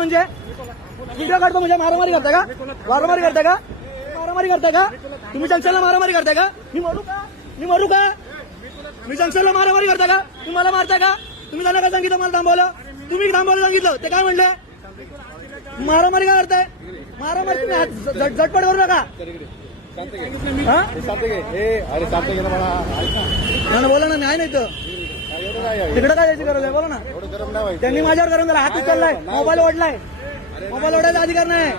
म्हणजे व्हिडिओ काढतो म्हणजे मारामारी करताय का? मारामारी करताय का? मारामारी करताय का? तुम्ही जंक्शनला मारामारी करताय का? मी मरू का? मी मरू का? मी जंक्शनला मारामारी करताय का? तुम्ही मला मारताय का? तुम्ही त्यांना काय सांगितलं? मला थांबवलं. तुम्ही थांबवलं सांगितलं. ते काय म्हणले? मारामारी का करताय? मारामारी तुम्ही झटपट करू नका. हा बोला ना न्याय नाही तर काय एवढं काय आहे? तिकडे काय यायची गरज आहे? बोला ना. गरम त्यांनी माझ्यावर करून दिला हात उचललाय. मोबाईल ओढलाय. मोबाईल ओढायचा अधिकार नाही.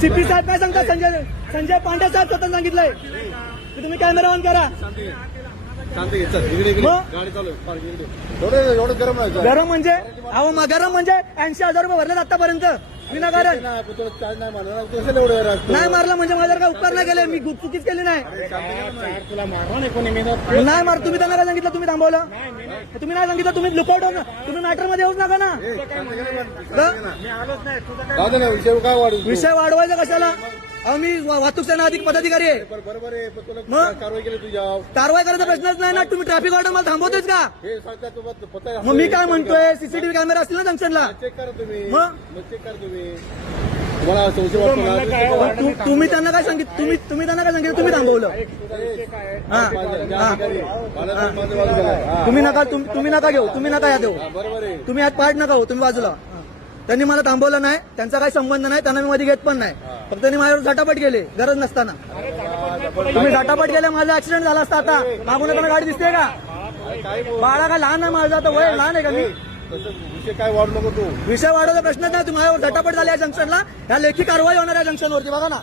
सीपी साहेब काय सांगतात? संजय संजय पांडे साहेब स्वतः सांगितलंय. की तुम्ही कॅमेरा ऑन करा. गरम? गरम म्हणजे अहो गरम म्हणजे ऐंशी हजार रुपये भरलेत आतापर्यंत. विनाकारण. नाही, मारलं म्हणजे माझ्यावर काय उपकार नाही केले? मी गु- चुकीच केली नाही. तुला मारणार नाही कोणी मी नाही मार तुम्ही त्यांना काय सांगितलं? तुम्ही थांबवलं? तुम्ही नाही सांगितलं? तुम्ही लुकआउट हो ना तुम्ही मॅटरमध्ये येऊच नका ना. विषय वाढवायचा कशाला? अहो मी वा- वाहतूक सेना अधिक पदाधिकारी आहे. बरोबर आहे पण तुला मग? कारवाई केली तुझ्या कारवाई करायचा प्रश्नच नाही ना. तुम्ही ट्रॅफिक ऑर्डर मला थांबवतेच का? हे सांगता तुम्हाला. मग मी काय म्हणतोय? सीसीटीव्ही कॅमेरा असतील ना जंक्शनला चेक करा तुम्ही. मग? मग चेक करा तुम्ही. तुम्हाला संशय वाटतो ना? पण तु- तुम्ही त्यांना काय सांगितलं तुम्ही तुम्ही त्यांना काय सांगितलं? तुम्ही थांबवलं. हा हा. मला तर माझं. हा. तुम्ही नका तुम- तुम्ही नका घेऊ. तुम्ही नका या देऊ हा, बरोबर आहे. तुम्ही यात पार्ट नका हो तुम्ही बाजूला. त्यांनी मला थांबवलं नाही. त्यांचा काही संबंध नाही. त्यांना मी मध्ये घेत पण नाही. फक्त त्यांनी माझ्यावर झटापट केले गरज नसताना. तुम्ही झटापट केले माझा ऍक्सिडेंट झाला असता आता. मागून येताना गाडी दिसते का? बाळा काय लहान आहे माझा? आता वय लहान आहे का मी? विषय काय वाढू नको तू विषय वाढवचा प्रश्नच नाही. तुम्हाला झटापट झाली या जंक्शनला या लेखी कारवाई होणार आहे जंक्शनवरती बघा ना.